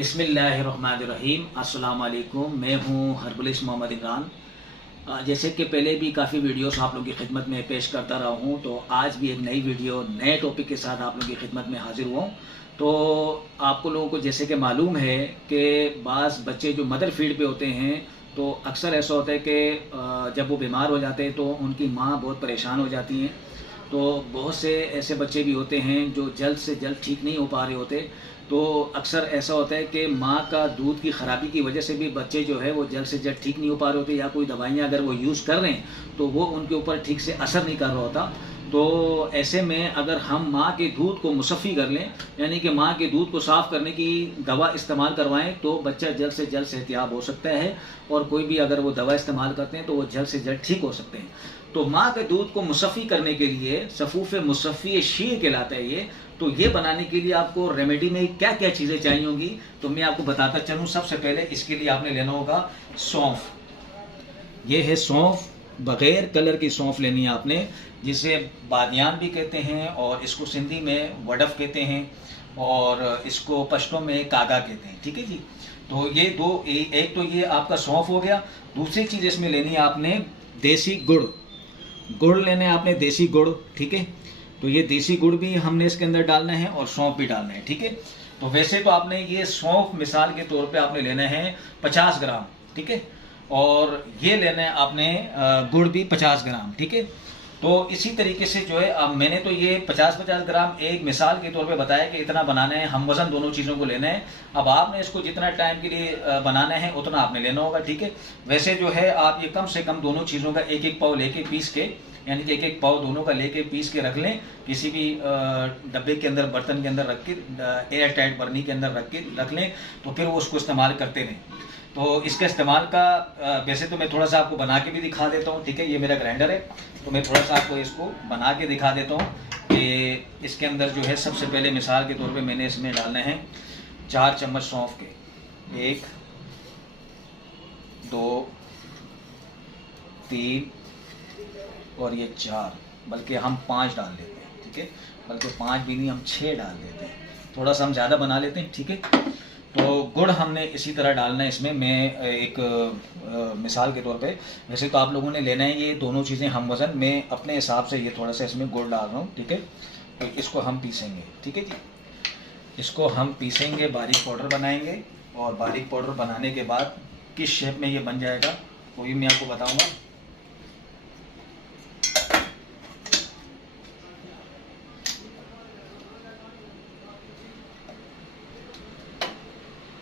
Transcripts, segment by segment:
बिस्मिल्लाहिर्रहमानिर्रहीम। अस्सलाम वालेकुम। मैं हूँ हर्बलिस्ट मोहम्मद इमरान। जैसे कि पहले भी काफ़ी वीडियोस आप लोगों की खिदमत में पेश करता रहा हूँ, तो आज भी एक नई वीडियो नए टॉपिक के साथ आप लोगों की खिदमत में हाजिर हुआ हूँ। तो आपको लोगों को जैसे कि मालूम है कि बाज़ बच्चे जो मदर फीड पे होते हैं, तो अक्सर ऐसा होता है कि जब वो बीमार हो जाते हैं तो उनकी माँ बहुत परेशान हो जाती हैं। तो बहुत से ऐसे बच्चे भी होते हैं जो जल्द से जल्द ठीक नहीं हो पा रहे होते। तो अक्सर ऐसा होता है कि माँ का दूध की ख़राबी की वजह से भी बच्चे जो है वो जल्द से जल्द ठीक नहीं हो पा रहे होते, या कोई दवाइयाँ अगर वो यूज़ कर रहे हैं तो वो उनके ऊपर ठीक से असर नहीं कर रहा होता। तो ऐसे में अगर हम माँ के दूध को मुसफ़ी कर लें, यानी कि माँ के दूध को साफ़ करने की दवा इस्तेमाल करवाएं, तो बच्चा जल्द से जल्द सेहतियाब हो सकता है। और कोई भी अगर वो दवा इस्तेमाल करते हैं तो वो जल्द से जल्द ठीक हो सकते हैं। तो माँ के दूध को मुसफ़ी करने के लिए सफ़ूफ़ मुसफ़ी शीर कहलाता है ये। तो ये बनाने के लिए आपको रेमेडी में क्या क्या चीज़ें चाहिए होंगी, तो मैं आपको बताता चलूँ। सबसे पहले इसके लिए आपने लेना होगा सौंफ। ये है सौंफ, बग़ैर कलर की सौंफ लेनी है आपने, जिसे बादियान भी कहते हैं और इसको सिंधी में वडफ कहते हैं और इसको पश्तो में कागा कहते हैं। ठीक है जी। तो ये दो, एक तो ये आपका सौंफ हो गया। दूसरी चीज़ इसमें लेनी है आपने देसी गुड़। गुड़ लेने आपने देसी गुड़। ठीक है। तो ये देसी गुड़ भी हमने इसके अंदर डालना है और सौंफ भी डालना है। ठीक है। तो वैसे तो आपने ये सौंफ मिसाल के तौर पे आपने लेना है 50 ग्राम। ठीक है। और ये लेना है आपने गुड़ भी 50 ग्राम। ठीक है। तो इसी तरीके से जो है, अब मैंने तो ये 50-50 ग्राम एक मिसाल के तौर पे बताया कि इतना बनाना है, हम वज़न दोनों चीज़ों को लेना है। अब आपने इसको जितना टाइम के लिए बनाना है उतना आपने लेना होगा। ठीक है। वैसे जो है आप ये कम से कम दोनों चीज़ों का एक एक पाव लेके पीस के, यानी कि एक एक पाव दोनों का लेके पीस के रख लें, किसी भी डब्बे के अंदर, बर्तन के अंदर रख के, एयर टाइट बर्नी के अंदर रख लें, तो फिर वो उसको इस्तेमाल करते रहें। तो इसके इस्तेमाल का वैसे तो मैं थोड़ा सा आपको बना के भी दिखा देता हूँ। ठीक है। ये मेरा ग्राइंडर है, तो मैं थोड़ा सा आपको इसको बना के दिखा देता हूँ कि इसके अंदर जो है सबसे पहले मिसाल के तौर पे मैंने इसमें डालना है 4 चम्मच सौंफ के। 1 2 3 और ये 4, बल्कि हम 5 डाल देते हैं। ठीक है। बल्कि 5 भी नहीं, हम 6 डाल देते हैं, थोड़ा सा हम ज़्यादा बना लेते हैं। ठीक है। तो गुड़ हमने इसी तरह डालना है इसमें। मैं एक मिसाल के तौर पे, वैसे तो आप लोगों ने लेना है ये दोनों चीज़ें हम वज़न, मैं अपने हिसाब से ये थोड़ा सा इसमें गुड़ डाल रहा हूँ। ठीक है। तो इसको हम पीसेंगे। ठीक है जी। इसको हम पीसेंगे, बारीक पाउडर बनाएंगे, और बारीक पाउडर बनाने के बाद किस शेप में ये बन जाएगा वो भी मैं आपको बताऊँगा।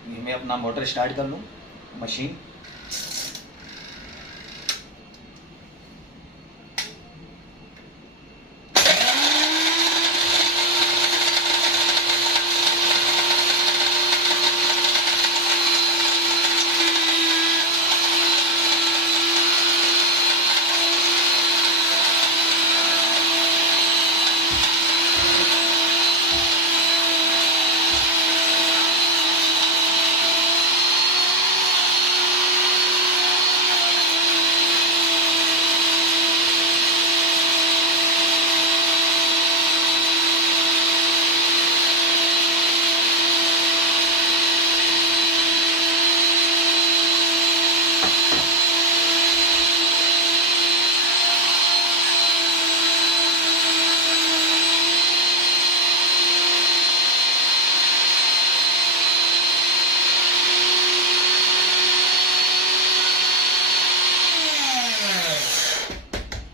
ये मैं अपना मोटर स्टार्ट कर लूँ, मशीन।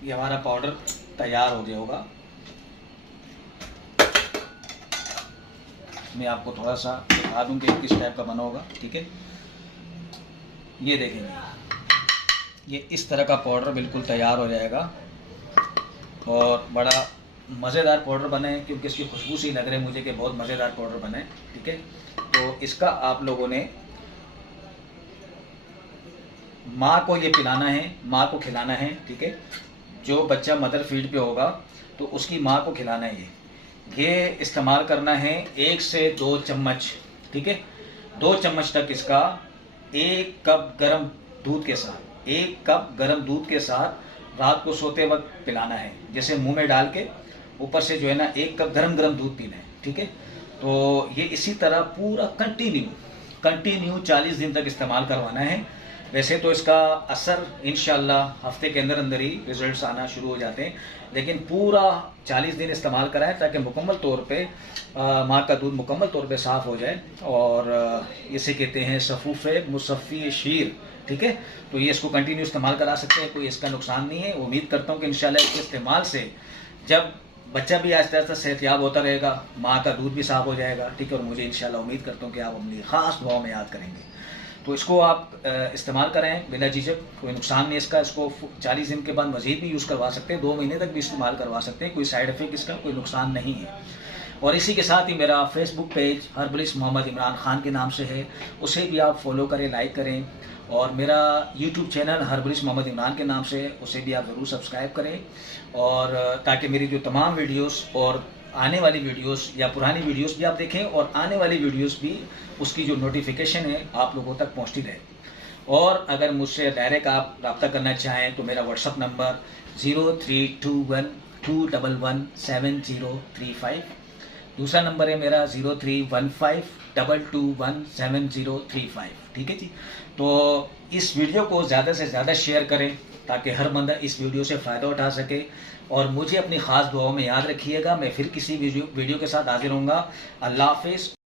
ये हमारा पाउडर तैयार हो गया होगा। मैं आपको थोड़ा सा दिखा दूं कि किस टाइप का बना होगा। ठीक है। ये देखेंगे, ये इस तरह का पाउडर बिल्कुल तैयार हो जाएगा और बड़ा मज़ेदार पाउडर बने, क्योंकि इसकी खुशबू से ही लग रहा है मुझे कि बहुत मज़ेदार पाउडर बने। ठीक है। तो इसका आप लोगों ने माँ को ये पिलाना है, माँ को खिलाना है। ठीक है। जो बच्चा मदर फीड पे होगा तो उसकी माँ को खिलाना है। ये इस्तेमाल करना है 1 से 2 चम्मच। ठीक है। 2 चम्मच तक इसका 1 कप गरम दूध के साथ, 1 कप गरम दूध के साथ रात को सोते वक्त पिलाना है। जैसे मुंह में डाल के ऊपर से जो है ना 1 कप गरम गरम दूध पीना है। ठीक है। तो ये इसी तरह पूरा कंटिन्यू 40 दिन तक इस्तेमाल करवाना है। वैसे तो इसका असर इंशाल्लाह हफ्ते के अंदर अंदर ही रिजल्ट्स आना शुरू हो जाते हैं, लेकिन पूरा 40 दिन इस्तेमाल कराएं ताकि मुकम्मल तौर पे माँ का दूध मुकम्मल तौर पे साफ़ हो जाए। और इसे कहते हैं सफ़ूफ़े मुसफ़ी शीर, ठीक है। तो ये इसको कंटिन्यू इस्तेमाल करा सकते हैं, कोई इसका नुकसान नहीं है। उम्मीद करता हूँ कि इंशाल्लाह इसके इस्तेमाल से जब बच्चा भी आहिस्ता आहिस्ता सेहतयाब होता रहेगा, माँ का दूध भी साफ़ हो जाएगा, ठीक है। और मुझे इंशाल्लाह उम्मीद करता हूँ कि आप अपनी ख़ास दुआओं में याद करेंगे। तो इसको आप इस्तेमाल करें बिना झिझक, कोई नुकसान नहीं इसका। इसको 40 दिन के बाद मज़ीद भी यूज़ करवा सकते हैं, 2 महीने तक भी इस्तेमाल करवा सकते हैं, कोई साइड इफ़ेक्ट इसका कोई नुकसान नहीं है। और इसी के साथ ही मेरा Facebook page herbalist Mohammad Imran Khan के नाम से है, उसे भी आप फॉलो करें, लाइक करें। और मेरा YouTube channel herbalist Mohammad Imran के नाम से है, उसे भी आप ज़रूर सब्सक्राइब करें। और ताकि मेरी जो तमाम वीडियोस और आने वाली वीडियोस या पुरानी वीडियोस भी आप देखें, और आने वाली वीडियोस भी उसकी जो नोटिफिकेशन है आप लोगों तक पहुंचती रहे। और अगर मुझसे डायरेक्ट आप रब्ता करना चाहें तो मेरा व्हाट्सअप नंबर 0321211735, दूसरा नंबर है मेरा 0315221735, ठीक है जी। तो इस वीडियो को ज़्यादा से ज़्यादा शेयर करें ताकि हर बंदा इस वीडियो से फ़ायदा उठा सके। और मुझे अपनी ख़ास दुआओं में याद रखिएगा। मैं फिर किसी वीडियो के साथ हाजिर होऊंगा। अल्लाह हाफ़िज़।